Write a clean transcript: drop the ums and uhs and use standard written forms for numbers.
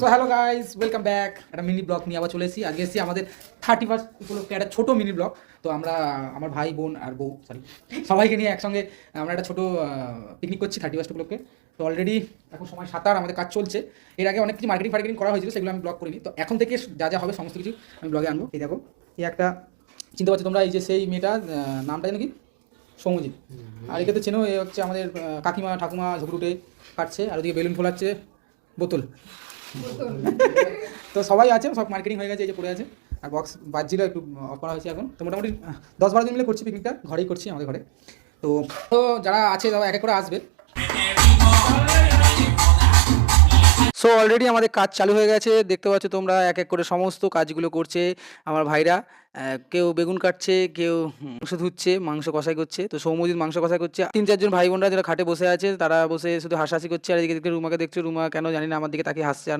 So hello guys, welcome back. একটা mini blog নিয়ে আবার চলে এসেছি। আজকে এসেছি আমাদের 31st উপলক্ষে একটা ছোটো মিনি ব্লগ। তো আমরা আমার ভাই বোন আর বউ সবাইকে নিয়ে একসঙ্গে আমরা একটা ছোটো পিকনিক করছি 31st উপলক্ষে। তো অলরেডি এখন সময় 7 আমাদের কাজ চলছে। এর আগে অনেক কিছু মার্কেটিং করা হয়েছিল, সেগুলো আমি ব্লগ করিনি। তো এখন থেকে যা যা হবে সমস্ত কিছু আমি ব্লগে আনবো। এই দেখো, এই একটা চিনতে পারছো তোমরা, এই যে সেই মেয়েটা, নামটা জানো কি? সৌমজিৎ। আর একে তো চেনো, এ হচ্ছে আমাদের কাকিমা ঠাকুমা ঝুঁকরুটে কাটছে, আর ওদিকে বেলুন ফোলাচ্ছে বোতল। তো সবাই আছে, সব মার্কেটিং হয়ে গেছে, এই যে পড়ে আছে। আর বক্স বাজছিল, একটু অফ করা হয়েছে এখন। তো মোটামুটি 10-12 দিন মিলে করছি পিকনিকটা, ঘরেই করছি, আমাদের ঘরে। তো তো যারা আছে তারা এক এক করে আসবে। সো অলরেডি আমাদের কাজ চালু হয়ে গেছে, দেখতে পাচ্ছ তোমরা, এক এক করে সমস্ত কাজগুলো করছে আমার ভাইরা। কেউ বেগুন কাটছে, কেউ মাংস ধুচ্ছে, মাংস কষাই করছে। তো সৌম্যজিৎ মাংস কষাই করছে। 3-4 জন ভাই বোনরা যারা খাটে বসে আছে, তারা বসে শুধু হাসাহাসি করছে। আর এদিকে রুমাকে দেখছো, রুমা কেন জানি না আমার দিকে তাকিয়ে হাসছে।